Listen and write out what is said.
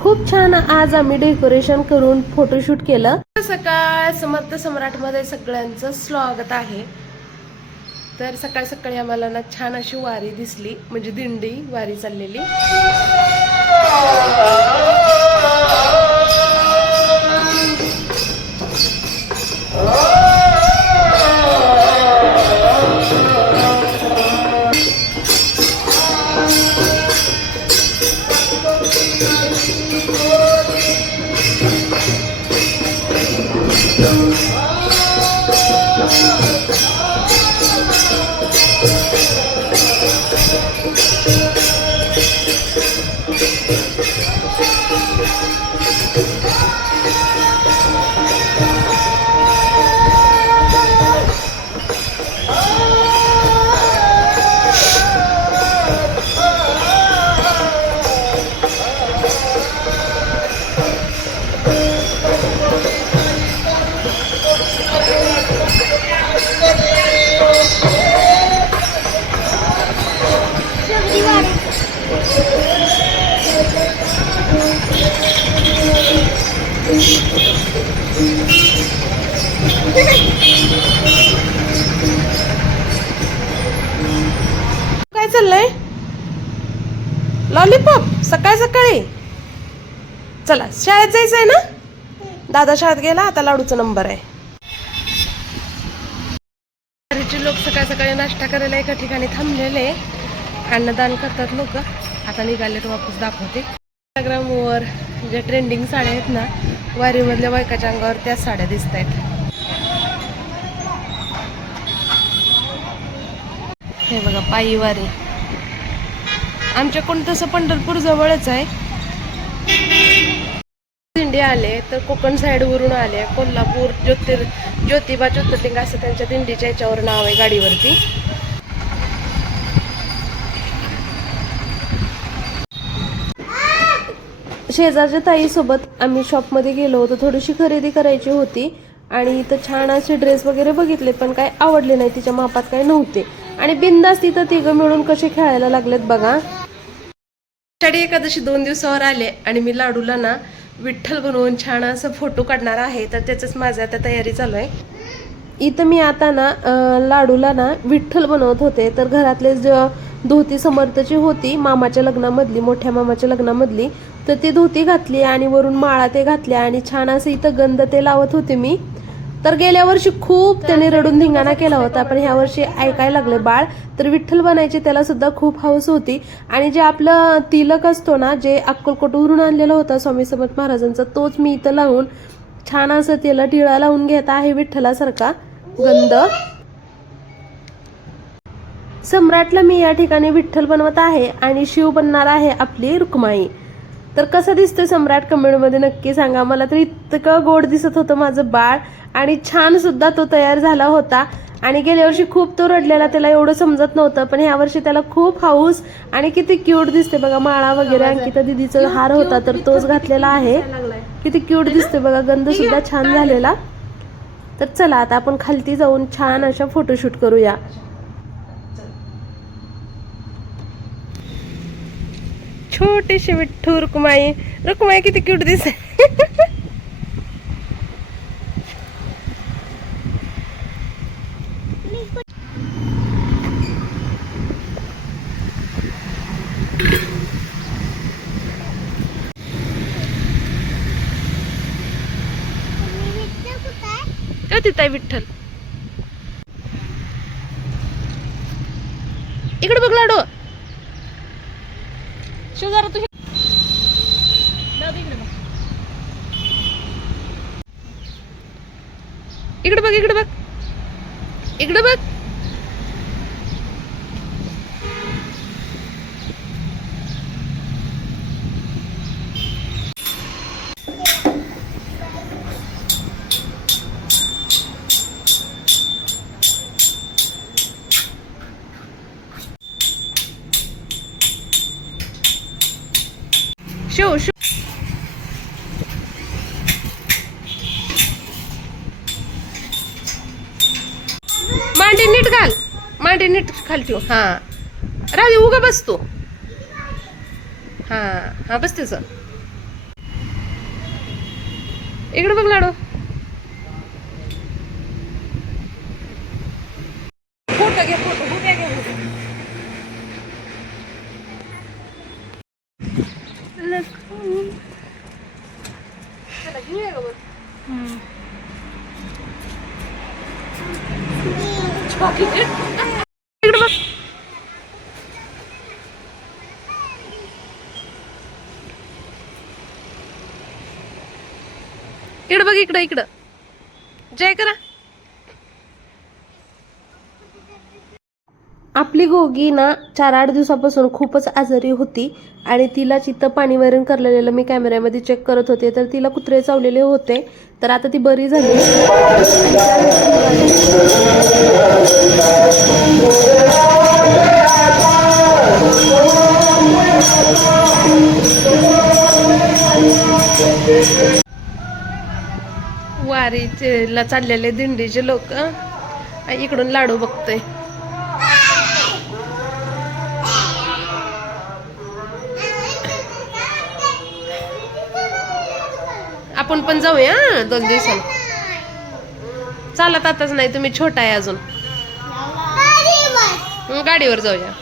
खूप छान आज आम्ही डेकोरेशन करून फोटोशूट केलं। सकाळ समर्थ सम्राट मध्ये सगळ्यांचं स्वागत आहे। तर सकाळ सकाळी आम्हाला ना छान अशी वारी दिसली, म्हणजे दिंडी वारी चाललेली। काय चाललंय? लॉलीपॉप सकाळ सकाळी? चला शाळेत जायचंय ना? दादा शाळेत गेला, आता लाडूचा नंबर आहे। लोक सकाळ सकाळी नाश्ता करायला एका ठिकाणी थांबलेले, अन्नदान करतात लोक। आता निघाले तर वापस दाखवते। इंस्टाग्रामवर ज्या ट्रेंडिंग साड्या आहेत ना, वारीमधल्या बायकाच्या अंगावर त्याच साड्या दिसत आहेत। हे बघा पायी वारी। आमच्याकडून तसं पंढरपूर जवळच आहे। दिंडी आले तर कोकण साइड वरून आले, कोल्हापूर ज्योतिबा ज्योतिर्लिंग असं त्यांच्या दिंडीच्या याच्यावर नाव आहे गाडीवरती। शेजारच्या ताई सोबत आम्ही शॉप मध्ये गेलो होतो, थोडीशी खरेदी करायची होती आणि इथं छान असे ड्रेस वगैरे बघितले, पण काय आवडले नाही, तिच्या मापात काय नव्हते। आणि बिंदास तिथं तिघं मिळून कसे खेळायला लागलेत बघा। आषाढी एकादशी 2 दिवसावर आले आणि मी लाडूला ना विठ्ठल बनवून छान असं फोटो काढणार आहे, तर त्याचंच माझं आता तयारी चालू आहे। इथं मी आता ना लाडूला ना विठ्ठल बनवत होते, तर घरातले धोती समर्थची होती मामाच्या लग्नामधली, मोठ्या मामाच्या लग्नामधली, तर ती धोती घातली आणि वरून माळा ते घातल्या आणि छान असं इथं गंध ते लावत होते मी। तर गेल्या वर्षी खूप त्याने रडून धिंगाणा केला होता, पण ह्या वर्षी ऐकायला लागले बाळ। तर विठ्ठल बनायची त्याला सुद्धा खूप हौस होती। आणि जे आपलं तिलक असतो ना, जे अक्कलकोटवरून आणलेला होता स्वामी समर्थ महाराजांचा, तोच मी इथं लावून छान असं त्याला टिळा लावून घेत आहे विठ्ठलासारखा गंध। सम्राटला मी या ठिकाणी विठ्ठल बनवत आहे आणि शिव बनणार आहे आपली रुक्माई। तर कसं दिसतोय सम्राट कमेंट मध्ये नक्की सांगा। मला तर इतकं गोड दिसत होतं माझं बाळ, आणि छान सुद्धा तो तयार झाला होता। आणि गेल्या वर्षी खूप तो रडलेला, त्याला एवढं समजत नव्हतं, पण ह्या वर्षी त्याला खूप हाऊस। आणि किती क्यूट दिसते बघा, माळा वगैरे अंकिता दीदीचा हार होता तर तोच घातलेला आहे, किती क्यूट दिसते बघा, गंध सुद्धा छान झालेला। तर चला आता आपण खालती जाऊन छान अशा फोटोशूट करूया। छोटीशी विठ्ठू रुक्माई, रुक्माई किती क्यूट दिसते। तिथं आहे विठ्ठल, इकडे बघ लाडू, जरा तू इकडे बघ, इकडे बघ, इकडे बघ। शिव शिव मांडी नीट घाल, मांडी नीट खाली ठेव। हा राहू उगा बस तू। हा हा बस त्याचं इकडे बघ लाडू. फोटो घे फोटो. उभ्या घे चला घेऊया का बघ. इकडे बघ. इकडे बघ. इकडं इकडं जय करा. आपली गोगी ना 4-8 दिवसापासून खूपच आजारी होती आणि तिला चित्त पाणी वैरण करलेलं मी कॅमेऱ्यामध्ये चेक करत होते तर तिला कुत्रे चावलेले होते. तर आता ती बरी झाली. वारीला चाललेले दिंडीचे लोक इकडून लाडू बघतोय. आपण पण जाऊया 2 दिवसांनी. चालत आताच नाही, तुम्ही छोटा आहे अजून. गाडीवर जाऊया.